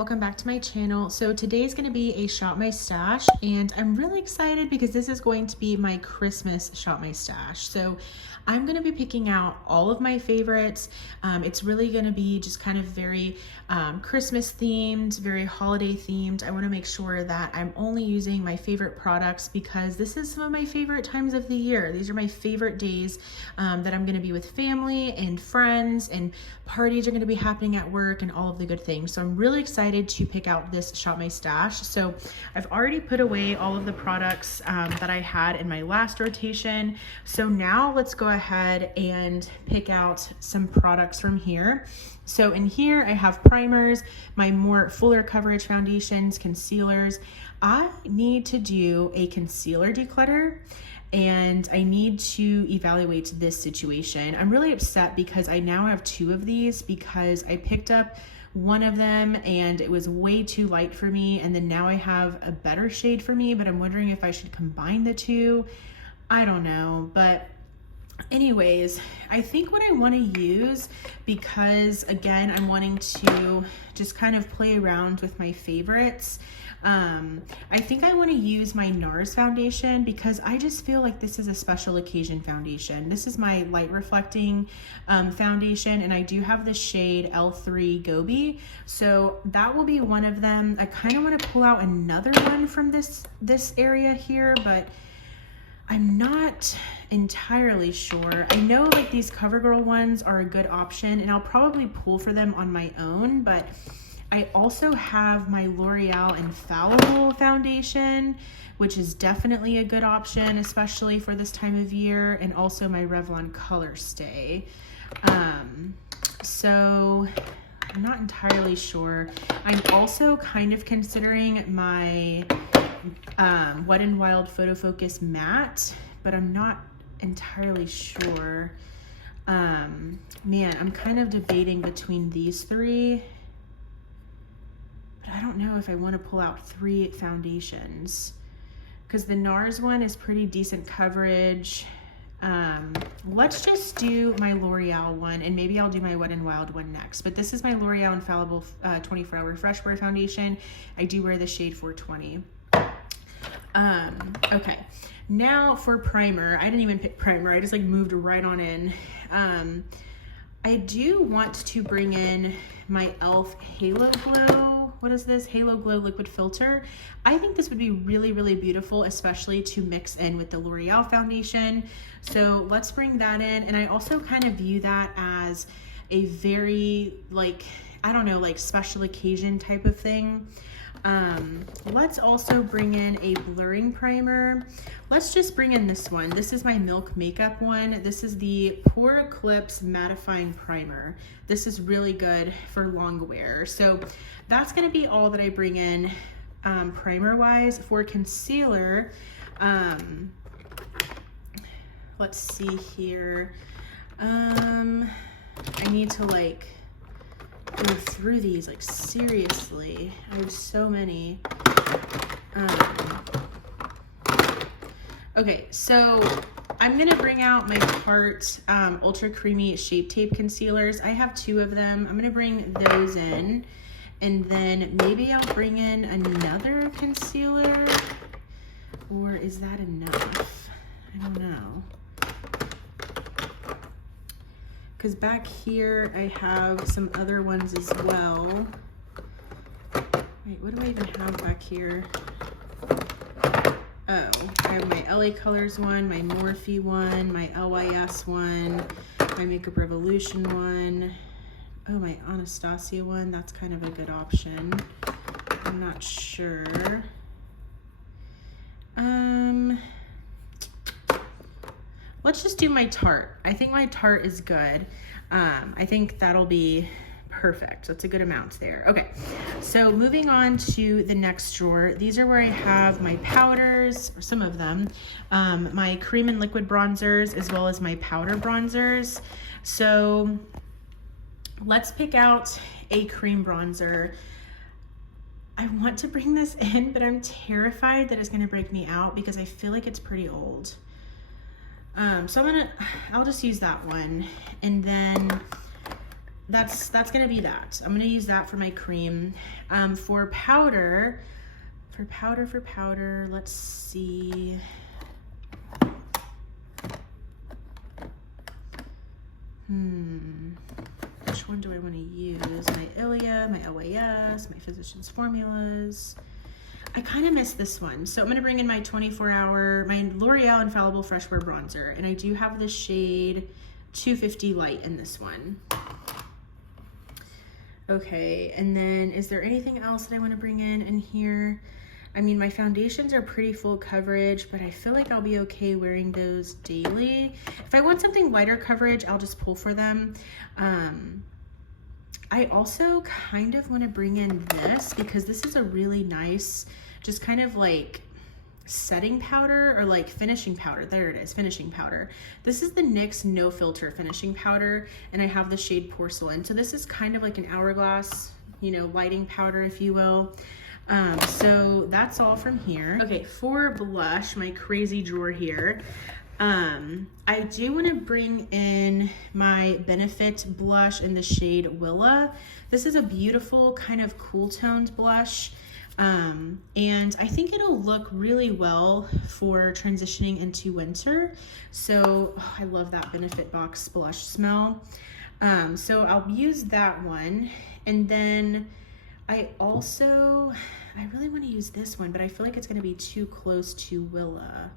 welcome back to my channel. So today's going to be a Shop My Stash, and I'm really excited because this is going to be my Christmas Shop My Stash. So I'm going to be picking out all of my favorites. It's really going to be just kind of very Christmas themed, very holiday themed. I want to make sure that I'm only using my favorite products because this is some of my favorite times of the year. These are my favorite days that I'm going to be with family and friends, and parties are going to be happening at work and all of the good things. So I'm really excited to pick out this Shop My Stash. So I've already put away all of the products that I had in my last rotation. So now let's go ahead and pick out some products from here. So in here I have primers, my more fuller coverage foundations, concealers. I need to do a concealer declutter, and I need to evaluate this situation. I'm really upset because I now have two of these because I picked up one of them and it was way too light for me, and then now I have a better shade for me, but I'm wondering if I should combine the two. I don't know, but anyways, I think what I want to use, because again, I'm wanting to just kind of play around with my favorites. I think I want to use my NARS foundation because I just feel like this is a special occasion foundation. This is my light reflecting foundation, and I do have the shade L3 Gobi. So that will be one of them. I kind of want to pull out another one from this area here, but I'm not entirely sure. I know like these CoverGirl ones are a good option, and I'll probably pull for them on my own, but I also have my L'Oreal Infallible foundation, which is definitely a good option, especially for this time of year, and also my Revlon Color Stay. So I'm not entirely sure. I'm also kind of considering my Wet n Wild Photo Focus matte, but I'm not entirely sure. Man, I'm kind of debating between these three, but I don't know if I want to pull out three foundations because the NARS one is pretty decent coverage. Let's just do my L'Oreal one, and maybe I'll do my Wet n Wild one next. But this is my L'Oreal Infallible 24-hour Fresh Wear foundation. I do wear the shade 420. Okay, now for primer. I didn't even pick primer, I just like moved right on in. I do want to bring in my e.l.f. Halo Glow. What is this? Halo Glow Liquid Filter. I think this would be really, really beautiful, especially to mix in with the L'Oreal foundation. So let's bring that in. And I also kind of view that as a very, like, I don't know, like special occasion type of thing. Let's also bring in a blurring primer. Let's just bring in this one. This is my Milk Makeup one. This is the Pore Eclipse Mattifying Primer. This is really good for long wear. So that's going to be all that I bring in primer wise. For concealer, let's see here. I need to like go through these, like seriously. I have so many. Okay, so I'm gonna bring out my Tarte Ultra Creamy Shape Tape Concealers. I have two of them. I'm gonna bring those in, and then maybe I'll bring in another concealer, or is that enough? I don't know. Because back here I have some other ones as well. Wait, what do I even have back here? Oh, I have my LA Colors one, my Morphe one, my LYS one, my Makeup Revolution one. Oh, my Anastasia one, that's kind of a good option. I'm not sure. Let's just do my Tarte. I think my Tarte is good. I think that'll be perfect. That's a good amount there. Okay, so moving on to the next drawer. These are where I have my powders, or some of them, my cream and liquid bronzers, as well as my powder bronzers. So let's pick out a cream bronzer. I want to bring this in, but I'm terrified that it's gonna break me out because I feel like it's pretty old. So I'll just use that one. And then that's gonna be that. I'm gonna use that for my cream. For powder, let's see. Which one do I want to use? My Ilia, my LAS, my Physicians Formulas. I kind of miss this one. So I'm going to bring in my 24-hour, my L'Oreal Infallible Fresh Wear Bronzer. And I do have the shade 250 Light in this one. Okay, and then is there anything else that I want to bring in here? I mean, my foundations are pretty full coverage, but I feel like I'll be okay wearing those daily. If I want something lighter coverage, I'll just pull for them. I also kind of want to bring in this because this is a really nice, just kind of like setting powder or like finishing powder. There it is, finishing powder. This is the NYX No Filter finishing powder, and I have the shade Porcelain. So this is kind of like an hourglass, you know, lighting powder, if you will. So that's all from here. Okay, for blush, my crazy drawer here. I do want to bring in my Benefit blush in the shade Willa. This is a beautiful kind of cool toned blush. And I think it'll look really well for transitioning into winter. So I love that Benefit box blush smell. So I'll use that one. And then I really want to use this one, but I feel like it's going to be too close to Willa.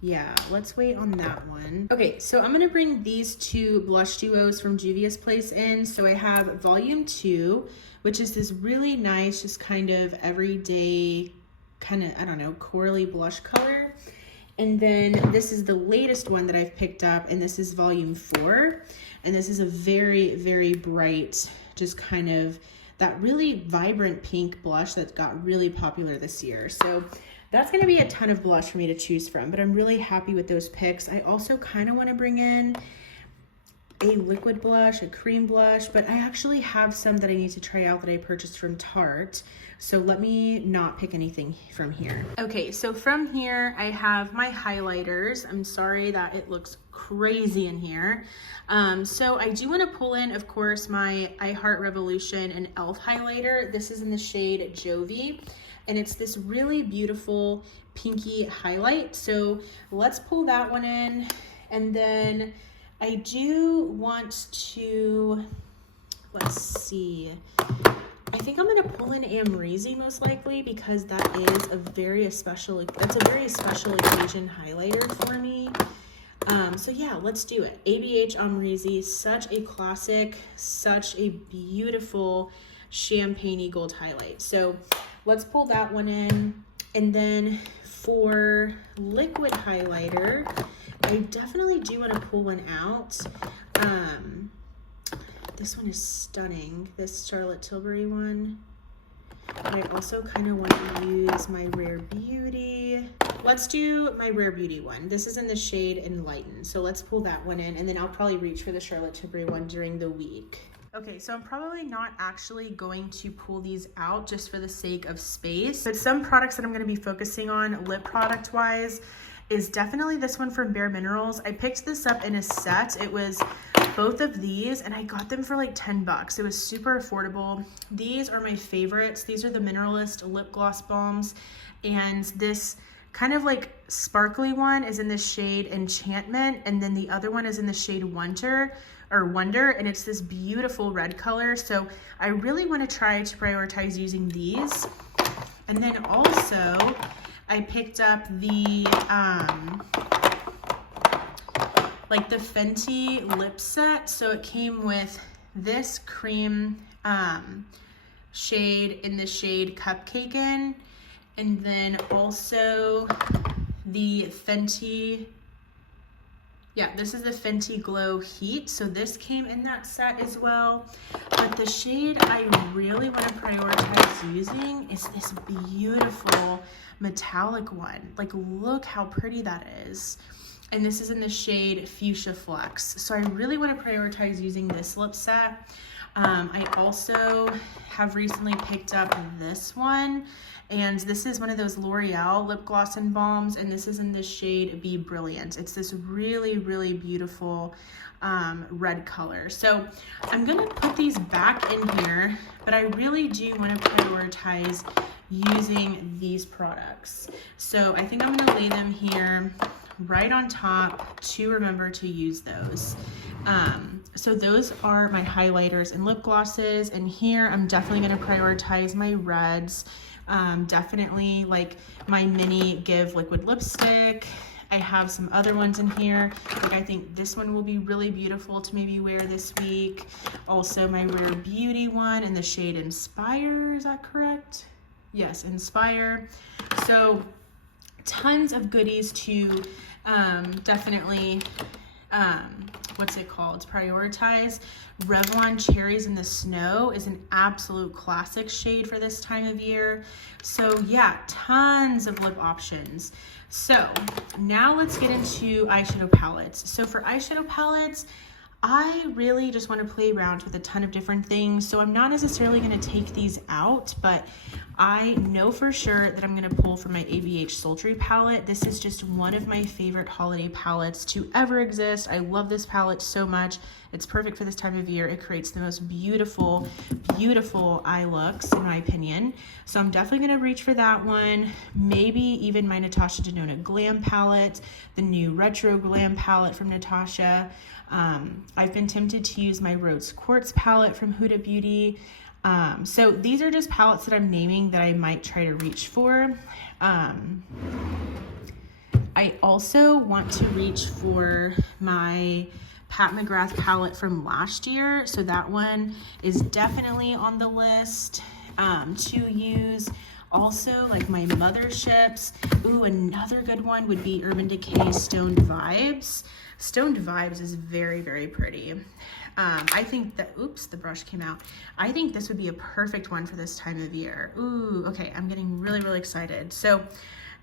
Yeah, let's wait on that one. Okay, so I'm going to bring these two blush duos from Juvia's Place in. So I have Volume 2, which is this really nice, just kind of everyday, kind of, I don't know, corally blush color. And then this is the latest one that I've picked up, and this is Volume 4. And this is a very, very bright, just kind of that really vibrant pink blush that got really popular this year. So that's gonna be a ton of blush for me to choose from, but I'm really happy with those picks. I also kind of want to bring in a liquid blush, a cream blush, but I actually have some that I need to try out that I purchased from Tarte. So let me not pick anything from here. Okay, so from here, I have my highlighters. I'm sorry that it looks crazy in here. So I do want to pull in, of course, my I Heart Revolution and e.l.f. highlighter. This is in the shade Jovi, and it's this really beautiful pinky highlight. So let's pull that one in. And then I do want to, let's see, I think I'm gonna pull in Amrezy most likely because that is a very special occasion highlighter for me. So yeah, let's do it. ABH Amrezy, such a classic, such a beautiful champagne-y gold highlight. So let's pull that one in. And then for liquid highlighter, I definitely do want to pull one out. This one is stunning, this Charlotte Tilbury one. But I also kind of want to use my Rare Beauty. Let's do my Rare Beauty one. This is in the shade Enlighten. So let's pull that one in, and then I'll probably reach for the Charlotte Tilbury one during the week. Okay, so I'm probably not actually going to pull these out just for the sake of space, but some products that I'm going to be focusing on lip product wise is definitely this one from Bare Minerals. I picked this up in a set. It was both of these, and I got them for like 10 bucks. It was super affordable. These are my favorites. These are the Mineralist lip gloss balms, and this kind of like sparkly one is in the shade Enchantment, and then the other one is in the shade Wonder, and it's this beautiful red color. So I really want to try to prioritize using these. And then also I picked up the like the Fenty lip set. So it came with this cream shade in the shade Cupcaken, and then also the Fenty, yeah, this is the Fenty Glow Heat. So this came in that set as well. But the shade I really want to prioritize using is this beautiful metallic one. Like, look how pretty that is. And this is in the shade Fuchsia Flex. So I really want to prioritize using this lip set. I also have recently picked up this one, and this is one of those L'Oreal lip gloss and balms, and this is in the shade Be Brilliant. It's this really, really beautiful red color. So I'm gonna put these back in here, but I really do want to prioritize using these products. So I think I'm gonna lay them here right on top to remember to use those. So those are my highlighters and lip glosses, and here I'm definitely going to prioritize my reds. Definitely like my mini Give liquid lipstick. I have some other ones in here. Like I think this one will be really beautiful to maybe wear this week. Also my Rare Beauty one in the shade Inspire, is that correct? Yes, Inspire. So tons of goodies to definitely, what's it called? Prioritize. Revlon Cherries in the Snow is an absolute classic shade for this time of year. So yeah, tons of lip options. So now let's get into eyeshadow palettes. So for eyeshadow palettes, I really just want to play around with a ton of different things. So I'm not necessarily going to take these out, but I know for sure that I'm going to pull from my ABH Sultry palette. This is just one of my favorite holiday palettes to ever exist. I love this palette so much. It's perfect for this time of year. It creates the most beautiful, beautiful eye looks, in my opinion. So I'm definitely going to reach for that one. Maybe even my Natasha Denona Glam palette, the new Retro Glam palette from Natasha. I've been tempted to use my Rose Quartz palette from Huda Beauty. So these are just palettes that I'm naming that I might try to reach for. I also want to reach for my Pat McGrath palette from last year. So that one is definitely on the list to use. Also, like my motherships. Ooh, another good one would be Urban Decay Stoned Vibes. Stoned Vibes is very, very pretty. I think that, oops, the brush came out. I think this would be a perfect one for this time of year. Ooh, okay, I'm getting really, really excited. So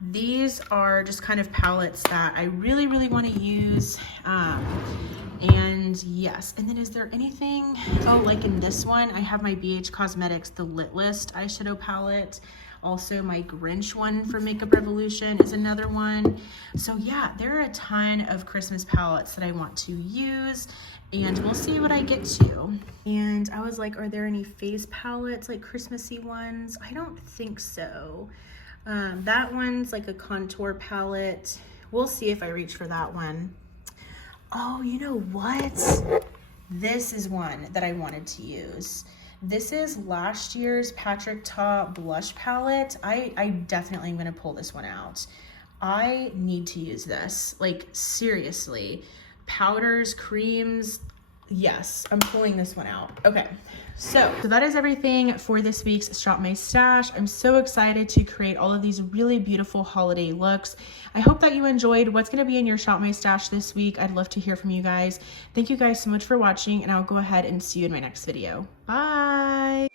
these are just kind of palettes that I really, really want to use. And yes, and then is there anything, oh, like in this one, I have my BH Cosmetics, the Lit List eyeshadow palette. Also my Grinch one from Makeup Revolution is another one. So yeah, there are a ton of Christmas palettes that I want to use, and we'll see what I get to. And I was like, are there any face palettes, like Christmassy ones? I don't think so. That one's like a contour palette. We'll see if I reach for that one. Oh, you know what? This is one that I wanted to use. This is last year's Patrick Ta blush palette. I definitely am gonna pull this one out. I need to use this, like seriously. Powders, creams, yes, I'm pulling this one out. Okay, so that is everything for this week's Shop My Stash. I'm so excited to create all of these really beautiful holiday looks. I hope that you enjoyed what's going to be in your Shop My Stash this week. I'd love to hear from you guys. Thank you guys so much for watching, and I'll go ahead and see you in my next video. Bye!